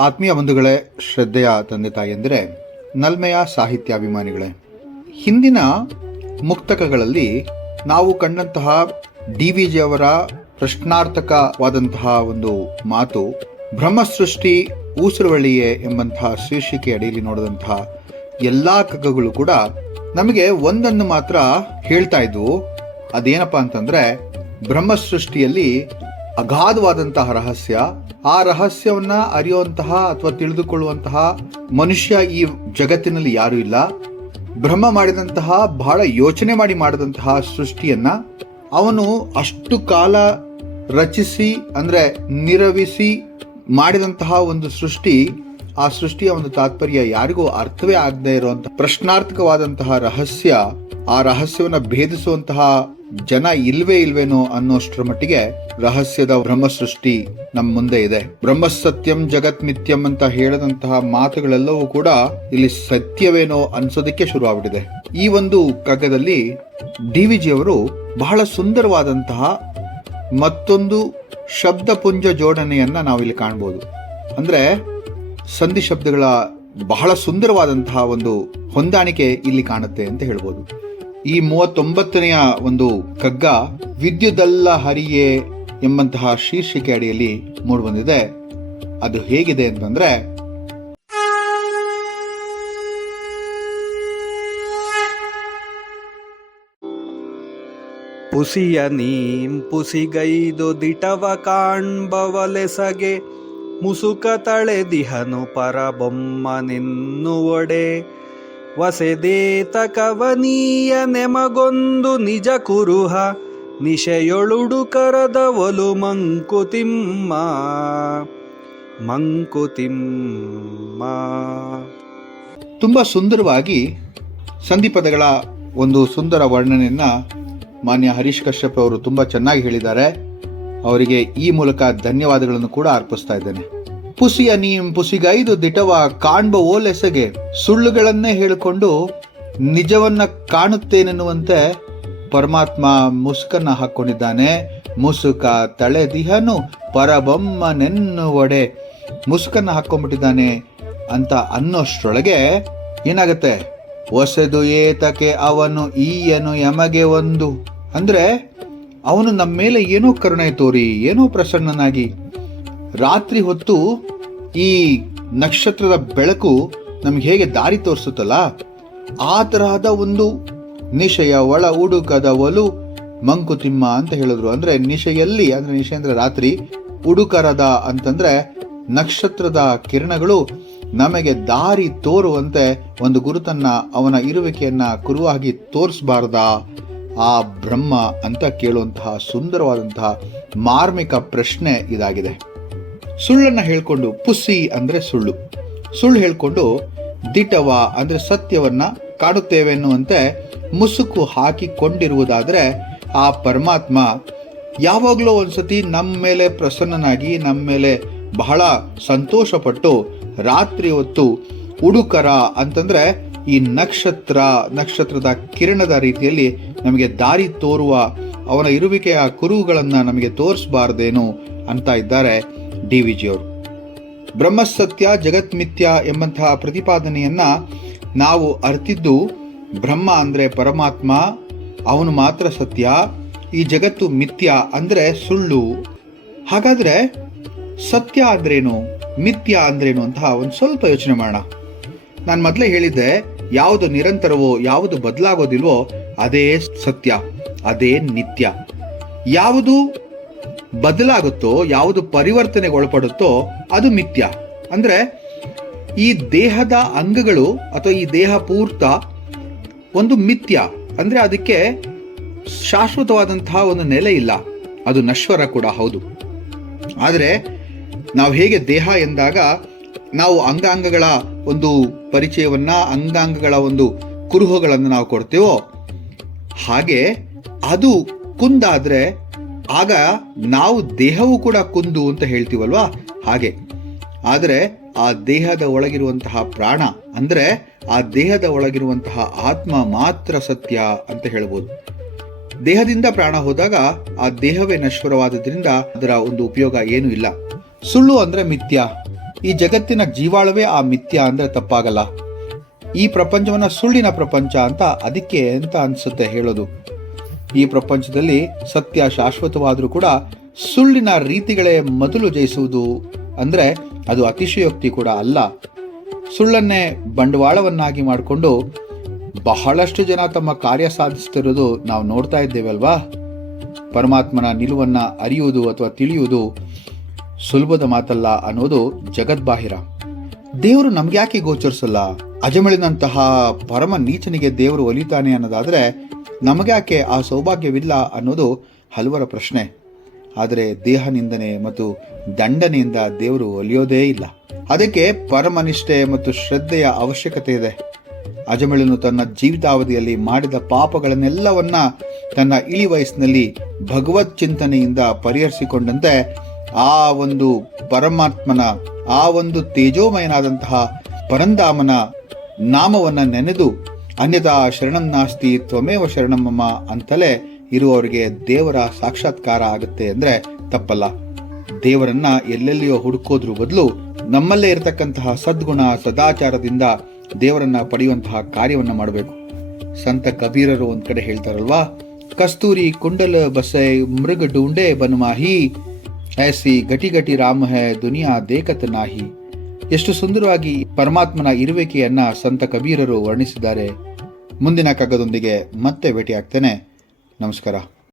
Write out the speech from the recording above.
ಆತ್ಮೀಯ ಬಂಧುಗಳೇ, ಶ್ರದ್ಧೆಯ ತಂದೆ ತಾಯಿಯಂದರೆ, ನಲ್ಮೆಯ ಸಾಹಿತ್ಯಾಭಿಮಾನಿಗಳೇ, ಹಿಂದಿನ ಮುಕ್ತಕಗಳಲ್ಲಿ ನಾವು ಕಂಡಂತಹ DVG ಅವರ ಪ್ರಶ್ನಾರ್ಥಕವಾದಂತಹ ಒಂದು ಮಾತು ಬ್ರಹ್ಮಸೃಷ್ಟಿ ಊಸುರುವಳಿಯೇ ಎಂಬಂತಹ ಶೀರ್ಷಿಕೆ ಅಡಿಯಲ್ಲಿ ನೋಡಿದಂತಹ ಎಲ್ಲ ಕಗ್ಗಗಳು ಕೂಡ ನಮಗೆ ಒಂದನ್ನು ಮಾತ್ರ ಹೇಳ್ತಾ ಇದ್ವು. ಅದೇನಪ್ಪಾ ಅಂತಂದ್ರೆ, ಬ್ರಹ್ಮಸೃಷ್ಟಿಯಲ್ಲಿ ಅಗಾಧವಾದಂತಹ ರಹಸ್ಯ, ಆ ರಹಸ್ಯವನ್ನ ಅರಿಯುವಂತಹ ಅಥವಾ ತಿಳಿದುಕೊಳ್ಳುವಂತಹ ಮನುಷ್ಯ ಈ ಜಗತ್ತಿನಲ್ಲಿ ಯಾರೂ ಇಲ್ಲ. ಬ್ರಹ್ಮ ಮಾಡಿದಂತಹ ಬಹಳ ಯೋಚನೆ ಮಾಡಿದಂತಹ ಸೃಷ್ಟಿಯನ್ನ ಅವನು ಅಷ್ಟು ಕಾಲ ರಚಿಸಿ ಅಂದ್ರೆ ನಿರವಿಸಿ ಮಾಡಿದಂತಹ ಒಂದು ಸೃಷ್ಟಿ, ಆ ಸೃಷ್ಟಿಯ ಒಂದು ತಾತ್ಪರ್ಯ ಯಾರಿಗೂ ಅರ್ಥವೇ ಆಗದೆ ಇರುವಂತಹ ಪ್ರಶ್ನಾರ್ಥಕವಾದಂತಹ ರಹಸ್ಯ, ಆ ರಹಸ್ಯವನ್ನ ಭೇದಿಸುವಂತಹ ಜನ ಇಲ್ವೇನೋ ಅನ್ನೋಷ್ಟರ ಮಟ್ಟಿಗೆ ರಹಸ್ಯದ ಬ್ರಹ್ಮ ಸೃಷ್ಟಿ ನಮ್ಮ ಮುಂದೆ ಇದೆ. ಬ್ರಹ್ಮ ಸತ್ಯಂ ಜಗತ್ ಮಿಥ್ಯಂ ಅಂತ ಹೇಳದಂತಹ ಮಾತುಗಳೆಲ್ಲವೂ ಕೂಡ ಇಲ್ಲಿ ಸತ್ಯವೇನೋ ಅನ್ಸೋದಕ್ಕೆ ಶುರುವಾಗ್ಬಿಟ್ಟಿದೆ. ಈ ಒಂದು ಕಗ್ಗದಲ್ಲಿ DVG ಅವರು ಬಹಳ ಸುಂದರವಾದಂತಹ ಮತ್ತೊಂದು ಶಬ್ದಪುಂಜ ಜೋಡಣೆಯನ್ನ ನಾವಿಲ್ಲಿ ಕಾಣಬಹುದು. ಅಂದ್ರೆ ಸಂಧಿ ಶಬ್ದಗಳ ಬಹಳ ಸುಂದರವಾದಂತಹ ಒಂದು ಹೊಂದಾಣಿಕೆ ಇಲ್ಲಿ ಕಾಣುತ್ತೆ ಅಂತ ಹೇಳ್ಬೋದು. ಈ 39ನೆಯ ಒಂದು ಕಗ್ಗ ವಿದ್ಯುದಲ್ಲ ಹರಿಯೇ ಎಂಬಂತಹ ಶೀರ್ಷಿಕೆ ಅಡಿಯಲ್ಲಿ ಮೂಡಿಬಂದಿದೆ. ಅದು ಹೇಗಿದೆ ಅಂತಂದ್ರೆ, ಪುಸಿಯ ನೀಂ ಪುಸಿಗೈದು ದಿಟವ ಕಾಣ್ಬವಲೆಸಗೆ ಮುಸುಕ ತಳೆದಿಹನು ಪರಬೊಮ್ಮ ನಿನ್ನುವಡೆ ವಸೆದೇತ ಕವನೀಯ ನೆಮಗೊಂದು ನಿಜ ಕುರುಹ ನಿಶೆಯೊಳುಡು ಕರದವಲು ಮಂಕುತಿಮ್ಮ. ತುಂಬಾ ಸುಂದರವಾಗಿ ಸಂಧಿಪದಗಳ ಒಂದು ಸುಂದರ ವರ್ಣನೆಯನ್ನ ಮಾನ್ಯ ಹರೀಶ್ ಕಶ್ಯಪ್ ಅವರು ತುಂಬಾ ಚೆನ್ನಾಗಿ ಹೇಳಿದ್ದಾರೆ. ಅವರಿಗೆ ಈ ಮೂಲಕ ಧನ್ಯವಾದಗಳನ್ನು ಕೂಡ ಅರ್ಪಿಸ್ತಾ ಇದ್ದೇನೆ. ಪುಸಿಯ ನೀಂ ಪುಸಿಗೈದು ದಿಟವ ಕಾಣ್ಬ ಓಲೆಸಗೆ, ಸುಳ್ಳುಗಳನ್ನೇ ಹೇಳಿಕೊಂಡು ನಿಜವನ್ನ ಕಾಣುತ್ತೇನೆನ್ನುವಂತೆ ಪರಮಾತ್ಮ ಮುಸುಕನ್ನ ಹಾಕೊಂಡಿದ್ದಾನೆ. ಮುಸುಕ ತಳೆದಿಹನು ಪರಬೊಮ್ಮ ನೆನ್ನುವಡೆ, ಮುಸುಕನ್ನ ಹಾಕೊಂಡ್ಬಿಟ್ಟಿದ್ದಾನೆ ಅಂತ ಅನ್ನೋಷ್ಟ್ರೊಳಗೆ ಏನಾಗತ್ತೆ, ಒಸೆದು ಏತಕ್ಕೆ ಅವನು ಈಯನು ಯಮಗೆ ಒಂದು, ಅಂದ್ರೆ ಅವನು ನಮ್ಮ ಮೇಲೆ ಏನೋ ಕರುಣೆ ತೋರಿ, ಏನೋ ಪ್ರಸನ್ನನಾಗಿ ರಾತ್ರಿ ಹೊತ್ತು ಈ ನಕ್ಷತ್ರದ ಬೆಳಕು ನಮ್ಗೆ ಹೇಗೆ ದಾರಿ ತೋರಿಸುತ್ತಲ್ಲ, ಆ ತರಹದ ಒಂದು ನಿಶೆಯ ಒಳ ಉಡುಕದ ಒಲು ಮಂಕುತಿಮ್ಮ ಅಂತ ಹೇಳಿದ್ರು. ಅಂದ್ರೆ ನಿಶೆಯಲ್ಲಿ, ಅಂದ್ರೆ ನಿಶೆ ಅಂದ್ರೆ ರಾತ್ರಿ, ಉಡುಕರದ ಅಂತಂದ್ರೆ ನಕ್ಷತ್ರದ ಕಿರಣಗಳು ನಮಗೆ ದಾರಿ ತೋರುವಂತೆ ಒಂದು ಗುರುತನ್ನ, ಅವನ ಇರುವಿಕೆಯನ್ನ ಕುರುವಾಗಿ ತೋರಿಸಬಾರ್ದ ಆ ಬ್ರಹ್ಮ ಅಂತ ಕೇಳುವಂತಹ ಸುಂದರವಾದಂತಹ ಮಾರ್ಮಿಕ ಪ್ರಶ್ನೆ ಇದಾಗಿದೆ. ಸುಳ್ಳನ್ನ ಹೇಳ್ಕೊಂಡು, ಪುಸಿ ಅಂದ್ರೆ ಸುಳ್ಳು, ಸುಳ್ಳು ಹೇಳ್ಕೊಂಡು ದಿಟವ ಅಂದ್ರೆ ಸತ್ಯವನ್ನ ಕಾಣುತ್ತೇವೆ ಎನ್ನುವಂತೆ ಮುಸುಕು ಹಾಕಿಕೊಂಡಿರುವುದಾದ್ರೆ ಆ ಪರಮಾತ್ಮ ಯಾವಾಗಲೂ ಒಂದ್ಸತಿ ನಮ್ಮ ಮೇಲೆ ಪ್ರಸನ್ನನಾಗಿ, ನಮ್ಮ ಮೇಲೆ ಬಹಳ ಸಂತೋಷಪಟ್ಟು ರಾತ್ರಿ ಹೊತ್ತು ಉಡುಕರ ಅಂತಂದ್ರೆ ಈ ನಕ್ಷತ್ರದ ಕಿರಣದ ರೀತಿಯಲ್ಲಿ ನಮಗೆ ದಾರಿ ತೋರುವ ಅವನ ಇರುವಿಕೆಯ ಕುರುಹುಗಳನ್ನ ನಮಗೆ ತೋರಿಸಬಾರ್ದೇನು ಅಂತ ಇದ್ದಾರೆ DVG ಅವರು. ಬ್ರಹ್ಮಸತ್ಯ ಜಗತ್ ಮಿಥ್ಯ ಎಂಬಂತಹ ಪ್ರತಿಪಾದನೆಯನ್ನ ನಾವು ಅರ್ತಿದ್ದು, ಬ್ರಹ್ಮ ಅಂದ್ರೆ ಪರಮಾತ್ಮ, ಅವನು ಮಾತ್ರ ಸತ್ಯ, ಈ ಜಗತ್ತು ಮಿಥ್ಯ ಅಂದ್ರೆ ಸುಳ್ಳು. ಹಾಗಾದ್ರೆ ಸತ್ಯ ಅಂದ್ರೇನು, ಮಿಥ್ಯ ಅಂದ್ರೇನು ಅಂತ ಒಂದು ಸ್ವಲ್ಪ ಯೋಚನೆ ಮಾಡೋಣ. ನಾನು ಮೊದಲೇ ಹೇಳಿದ್ದೆ, ಯಾವುದು ನಿರಂತರವೋ, ಯಾವುದು ಬದಲಾಗೋದಿಲ್ವೋ ಅದೇ ಸತ್ಯ, ಅದೇ ನಿತ್ಯ. ಯಾವುದು ಬದಲಾಗುತ್ತೋ, ಯಾವುದು ಪರಿವರ್ತನೆಗೆ ಒಳಪಡುತ್ತೋ ಅದು ಮಿಥ್ಯ. ಅಂದ್ರೆ ಈ ದೇಹದ ಅಂಗಗಳು ಅಥವಾ ಈ ದೇಹ ಪೂರ್ತ ಒಂದು ಮಿಥ್ಯ, ಅಂದ್ರೆ ಅದಕ್ಕೆ ಶಾಶ್ವತವಾದಂತಹ ಒಂದು ನೆಲೆ ಇಲ್ಲ, ಅದು ನಶ್ವರ ಕೂಡ ಹೌದು. ಆದರೆ ನಾವು ಹೇಗೆ ದೇಹ ಎಂದಾಗ ನಾವು ಅಂಗಾಂಗಗಳ ಒಂದು ಪರಿಚಯವನ್ನ, ಅಂಗಾಂಗಗಳ ಒಂದು ಕುರುಹುಗಳನ್ನು ನಾವು ಕೊಡ್ತೇವೋ, ಹಾಗೆ ಅದು ಕುಂದಾದ್ರೆ ಆಗ ನಾವು ದೇಹವು ಕೂಡ ಕುಂದು ಅಂತ ಹೇಳ್ತೀವಲ್ವಾ, ಹಾಗೆ. ಆದರೆ ಆ ದೇಹದ ಒಳಗಿರುವಂತಹ ಪ್ರಾಣ ಅಂದ್ರೆ ಆ ದೇಹದ ಒಳಗಿರುವಂತಹ ಆತ್ಮ ಮಾತ್ರ ಸತ್ಯ ಅಂತ ಹೇಳ್ಬೋದು. ದೇಹದಿಂದ ಪ್ರಾಣ ಹೋದಾಗ ಆ ದೇಹವೇ ನಶ್ವರವಾದದ್ರಿಂದ ಅದರ ಒಂದು ಉಪಯೋಗ ಏನೂ ಇಲ್ಲ. ಸುಳ್ಳು ಅಂದ್ರೆ ಮಿಥ್ಯ, ಈ ಜಗತ್ತಿನ ಜೀವಾಳವೇ ಆ ಮಿಥ್ಯ ಅಂದ್ರೆ ತಪ್ಪಾಗಲ್ಲ. ಈ ಪ್ರಪಂಚವನ್ನ ಸುಳ್ಳಿನ ಪ್ರಪಂಚ ಅಂತ ಅದಕ್ಕೆ ಅಂತ ಅನ್ಸುತ್ತೆ ಹೇಳೋದು. ಈ ಪ್ರಪಂಚದಲ್ಲಿ ಸತ್ಯ ಶಾಶ್ವತವಾದರೂ ಕೂಡ ಸುಳ್ಳಿನ ರೀತಿಗಳೇ ಮೊದಲು ಜಯಿಸುವುದು ಅಂದ್ರೆ ಅದು ಅತಿಶಯೋಕ್ತಿ ಕೂಡ ಅಲ್ಲ. ಸುಳ್ಳನ್ನೇ ಬಂಡವಾಳವನ್ನಾಗಿ ಮಾಡಿಕೊಂಡು ಬಹಳಷ್ಟು ಜನ ತಮ್ಮ ಕಾರ್ಯ ಸಾಧಿಸುತ್ತಿರೋದು ನಾವು ನೋಡ್ತಾ ಇದ್ದೇವಲ್ವಾ. ಪರಮಾತ್ಮನ ನಿಲುವನ್ನ ಅರಿಯುವುದು ಅಥವಾ ತಿಳಿಯುವುದು ಸುಲಭದ ಮಾತಲ್ಲ ಅನ್ನೋದು ಜಗದ್ಬಾಹಿರ. ದೇವರು ನಮ್ಗ್ಯಾಕೆ ಗೋಚರಿಸಲ್ಲ? ಅಜಮಿಳಿನಂತಹ ಪರಮ ನೀಚನಿಗೆ ದೇವರು ಒಲಿತಾನೆ ಅನ್ನೋದಾದ್ರೆ ನಮಗ್ಯಾಕೆ ಆ ಸೌಭಾಗ್ಯವಿಲ್ಲ ಅನ್ನೋದು ಹಲವರ ಪ್ರಶ್ನೆ. ಆದರೆ ದೇಹ ನಿಂದನೆ ಮತ್ತು ದಂಡನೆಯಿಂದ ದೇವರು ಒಲಿಯೋದೇ ಇಲ್ಲ. ಅದಕ್ಕೆ ಪರಮನಿಷ್ಠೆ ಮತ್ತು ಶ್ರದ್ಧೆಯ ಅವಶ್ಯಕತೆ ಇದೆ. ಅಜಮಿಳನು ತನ್ನ ಜೀವಿತಾವಧಿಯಲ್ಲಿ ಮಾಡಿದ ಪಾಪಗಳನ್ನೆಲ್ಲವನ್ನ ತನ್ನ ಇಳಿ ವಯಸ್ಸಿನಲ್ಲಿ ಭಗವತ್ ಚಿಂತನೆಯಿಂದ ಪರಿಹರಿಸಿಕೊಂಡಂತೆ ಆ ಒಂದು ಪರಮಾತ್ಮನ ಆ ಒಂದು ತೇಜೋಮಯನಾದಂತಹ ಪರಂಧಾಮನ ನಾಮವನ್ನ ನೆನೆದು ಅನ್ಯಥಾ ಶರಣಂ ನಾಸ್ತಿ ತ್ವಮೇವ ಶರಣಂ ಮಮ ಅಂತಲೇ ಇರುವವರಿಗೆ ದೇವರ ಸಾಕ್ಷಾತ್ಕಾರ ಆಗುತ್ತೆ ಅಂದ್ರೆ ತಪ್ಪಲ್ಲ. ದೇವರನ್ನ ಎಲ್ಲೆಲ್ಲಿಯೋ ಹುಡುಕೋದ್ರ ಬದಲು ನಮ್ಮಲ್ಲೇ ಇರತಕ್ಕಂತಹ ಸದ್ಗುಣ ಸದಾಚಾರದಿಂದ ದೇವರನ್ನ ಪಡೆಯುವಂತಹ ಕಾರ್ಯವನ್ನ ಮಾಡಬೇಕು. ಸಂತ ಕಬೀರರು ಒಂದ್ ಕಡೆ ಹೇಳ್ತಾರಲ್ವಾ, ಕಸ್ತೂರಿ ಕುಂಡಲ ಬಸೈ ಮೃಗ ಡೂಂಡೆ ಬನ್ಮಾಹಿ ಐಸಿ ಗಟಿ ಗಟಿ ರಾಮ ಹೈ ದುನಿಯಾ ದೇಖತ್ ನಾಹಿ. ಎಷ್ಟು ಸುಂದರವಾಗಿ ಪರಮಾತ್ಮನ ಇರುವಿಕೆಯನ್ನ ಸಂತ ಕಬೀರರು ವರ್ಣಿಸಿದ್ದಾರೆ. ಮುಂದಿನ ಕಗ್ಗದೊಂದಿಗೆ ಮತ್ತೆ ಭೇಟಿಯಾಗ್ತೇನೆ. ನಮಸ್ಕಾರ.